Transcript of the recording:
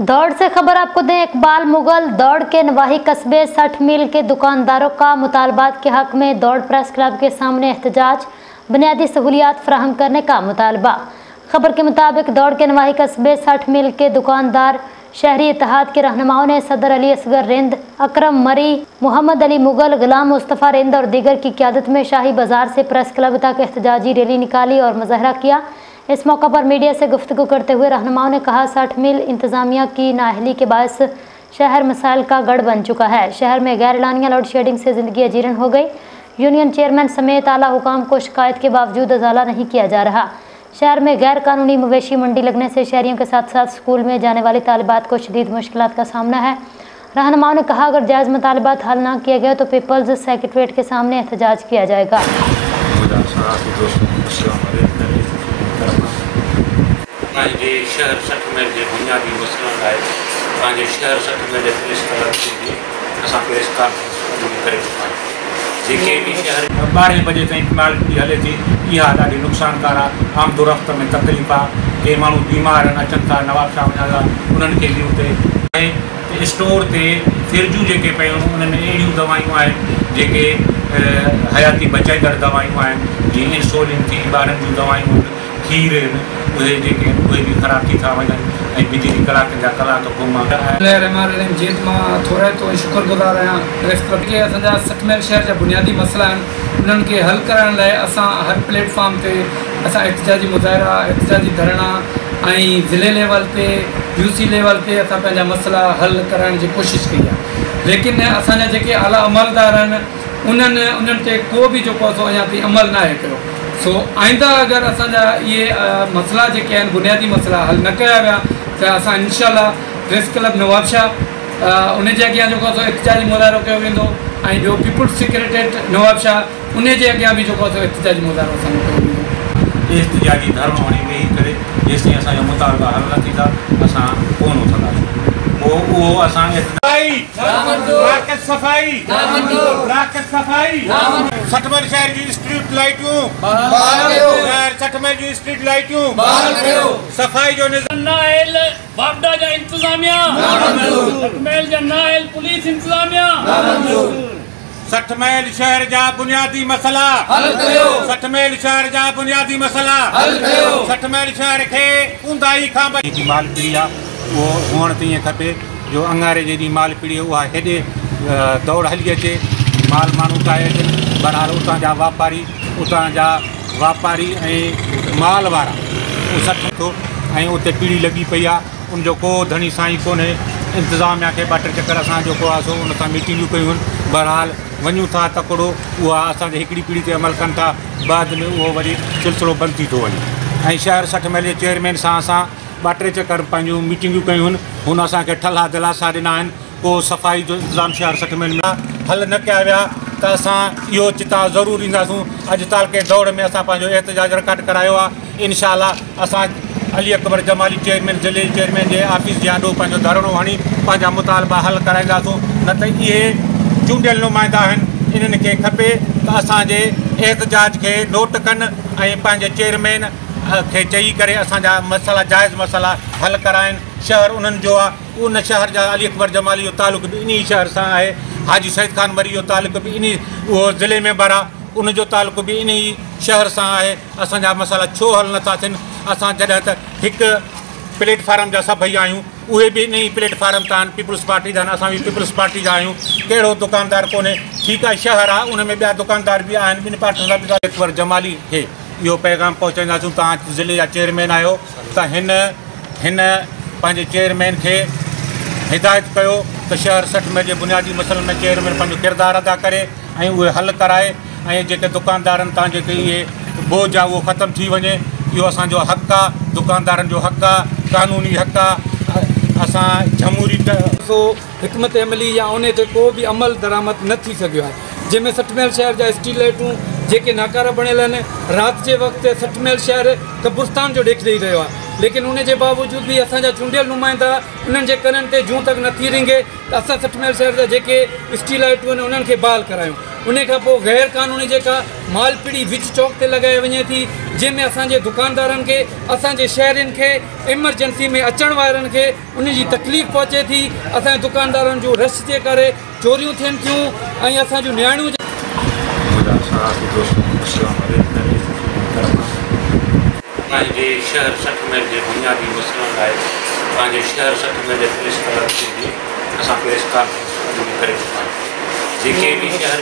दौड़ से खबर आपको दें, इकबाल मुगल दौड़ के नवाही कस्बे 60 मील के दुकानदारों का मुतालबात के हक में दौड़ प्रेस क्लब के सामने एहतजाज, बुनियादी सहूलियात फराहम करने का मुतालबा। खबर के मुताबिक दौड़ के नवाही कस्बे 60 मील के दुकानदार शहरी इत्तेहाद के रहनुमाओं ने सदर अली असगर रिंद, अकरम मरी, मोहम्मद अली मुगल, गुलाम मुस्तफ़ा रिंद और दीगर की क़यादत में शाही बाजार से प्रेस क्लब तक एहतजाजी रैली निकाली और मुजाहरा किया। इस मौका पर मीडिया से गुफ्तगू करते हुए रहनुमाओं ने कहा, 60 मील इंतज़ामिया की नाअहली के बायस शहर मसाइल का गढ़ बन चुका है। शहर में गैर एलानिया लोड शेडिंग से ज़िंदगी अजीरन हो गई। यूनियन चेयरमैन समेत आला हुकाम को शिकायत के बावजूद अजाला नहीं किया जा रहा। शहर में गैर कानूनी मवेशी मंडी लगने से शहरियों के साथ साथ स्कूल में जाने वाली तालिबात को शदीद मुश्किलात का सामना है। रहनुमाओं ने कहा, अगर जायज़ मुतालबात हल ना किया गया तो पीपल्स सेक्रेटरीट के सामने एहतजाज किया जाएगा। शहर 60 मील के बुनियादी मसइलनि लाइ शहर 60 मील प्रेस क्लब के असां प्रेस कॉन्फ्रेंस करे चुका आहियूं। जेके भी शहर 12 बजे ताईं माल हले थी, इहा ॾाढी नुक़सानकार आहे। आमदो रफ़्त में तकलीफ़ आहे। के माण्हू बीमार आहिनि, अचनि था नवाब शाह वञा था, उन्हनि खे बि उते स्टोर ते फिरजूं जेके पियूं आहिनि उनमें अहिड़ियूं दवायूं आहिनि जेके हयाती बचाईंदड़ दवायूं आहिनि, जीअं इंसोलिन थी, ॿारनि जूं दवायूं, खीर आहिनि, उहे जेके उहे बि ख़राब थी था वञनि ऐं बिजली कलाकनि जा कलाक गुम आहे। जीअं मां थोरा तो शुक्रगुज़ार आहियां प्रेस क्लब के। असांजा 60 मील शहर जा बुनियादी मसइला आहिनि, उन्हनि खे हल करण लाइ असां हर प्लेटफॉर्म ते असां एहतजाजी मुज़ाहिरा, एहतजाजी धरणा ऐं ज़िले लेवल ते, यूसी लेवल ते असां पंहिंजा मसइला हल करण जी कोशिशि कई आहे। लेकिन असांजा जेके आला अमलदार आहिनि उन्हनि ते को बि जेको आहे सो अञा ताईं अमल न आहे कयो। सो आइंदा अगरि असांजा इहे मसइला जेके आहिनि बुनियादी मसइला हल न कया विया त असां इंशाअल्लाह प्रेस क्लब नवाबशाह उन जे अॻियां जेको आहे सो एहतजाजी मुज़ाहिरो कयो वेंदो ऐं ॿियो पीपल्स सेक्रेटरीट नवाबशाह उन जे अॻियां बि जेको आहे सो एहतजाजी मुज़ाहिरो असांजो कयो वेंदो। एहतजाजी धर्म हणी वेही करे जेसिताईं असांजा मुतालबा हल न थींदा असां कोन उथंदासीं। उहो असां सफ़ाई 60 मील शहर जी स्ट्रीट लाइटूं, 60 मील जी स्ट्रीट लाइटूं, सफ़ाई जो नाइल वापडा जा इंतजामिया, 60 मील जा नाइल पुलिस इंतजामिया, 60 मील शहर जा बुनियादी मसला हल कयो, 60 मील शहर जा बुनियादी मसला हल कयो, 60 मील शहर खे ऊंदाई खां बची माल पीड़ी आहे वो हुअण त ईअं खपे जो अंगारे जेॾी माल पीड़ी उहा हेॾे दौड़ हली अचे, माल माण्हू ठाहे अचनि। बहरहाल उतां जा वापारी ऐं माल वारा उहो 60 थो ऐं उते पीड़ी लॻी पई आहे, उनजो को धणी साईं कोन्हे। इंतिज़ामिया खे 2-3 चकर असां जेको आहे सो उन सां मीटिंगूं कयूं आहिनि। बहरहाल वञूं था तकिड़ो उहा असांजे हिकिड़ी पीड़ी ते अमल कनि था, बाद में उहो वरी सिलसिलो बंदि थी थो वञे। ऐं शहर 60 मील जे चेयरमैन सां असां 2-3 चकर पंहिंजूं मीटिंगूं कयूं आहिनि। हुन असांखे ठल्हा दिलासा ॾिना आहिनि। को सफ़ाई जो इंतज़ाम शहर 60 मील में हल न कया विया त असां इहो चिता ज़रूरु ईंदासूं। अॼु तालके दौड़ में असां पंहिंजो एहतजाज रिकॉर्ड करायो आहे। इंशाअल्लाह असां अली अकबर जमाली चेयरमैन, ज़िले चेयरमैन जे ऑफिस जे आॾो पंहिंजो धरणो हणी पंहिंजा मुतालबा हल कराईंदासूं। न त इहे चूंडियल नुमाइंदा आहिनि, इन्हनि खे खपे त असांजे एहतजाज खे नोट कनि ऐं पंहिंजे चेयरमैन खे चई करे असांजा मसइला जाइज़ मसइला हल कराइनि। शहर उन्हनि जो आहे, उन शहर जा अली अकबर जमाली जो तालुक़ बि इन शहर सां आहे। हाजी सईद खान मरी जो तालुक़ बि इन उहो ज़िले में बरा, उनजो तालुक़ बि इन ई शहर सां आहे। असांजा मसइला छो हल नथा थियनि? असां जॾहिं त हिकु प्लेटफार्म जा सभई आहियूं, उहे बि इन ई प्लेटफार्म तां आहिनि, पीपल्स पार्टी जा आहिनि, असां बि पीपल्स पार्टी जा आहियूं। कहिड़ो दुकानदार कोन्हे। ठीकु आहे, शहर आहे, उन में ॿिया दुकानदार बि आहिनि, ॿिनि पार्टियुनि सां बि। अकबर जमाली खे इहो पैगाम पहुचाईंदासीं, तव्हां ज़िले जा चेयरमैन आहियो त हिन पंहिंजे चेयरमैन खे हिदायत कयो त शहर 60 मील जे बुनियादी मसइलनि में चेयरमैन पंहिंजो किरदारु अदा करे ऐं उहे हल कराए ऐं जेके दुकानदारनि तां जेके इहे बोझ आहे उहो ख़तमु थी वञे। इहो असांजो हक़ु आहे, दुकानदारनि जो हक़ु आहे, क़ानूनी हक़ु आहे। असां जमहूरी हिकमत अमली या उन ते को बि अमल दरामद न थी सघियो आहे, जंहिंमें 60 मील शहर जा स्ट्रीट लाइटूं जेके नाकारा बणियल आहिनि, राति जे वक़्तु 60 मील शहर कब्रिस्तान जो ॾेख ॾेई रहियो आहे। लेकिन उन जे बावजूद भी असांजा चूंडियल नुमाइंदा उन्हनि जे कननि ते जूं तक नथी रिंगे त असां 60 मील शहर जा जेके स्ट्रीट लाइटूं आहिनि उन्हनि खे बहाल करायूं। उन खां पोइ गैर क़ानूनी जेका माल पीड़ी विच चौक ते लॻाए वञे थी, जंहिंमें असांजे दुकानदारनि खे, असांजे शहरनि खे, इमरजेंसी में अचण वारनि खे उन जी तकलीफ़ पहुचे थी। असांजे दुकानदारनि जो रश जे करे चोरियूं थियनि थियूं ऐं असांजूं नियाणियूं पंहिंजे शहर 60 मील जे बुनियादी मसइलनि लाइ पंहिंजे शहर 60 मील जे प्रेस क्लब जी असां प्रेस कॉन्फ्रेंस करे चुका आहियूं। जेके बि शहर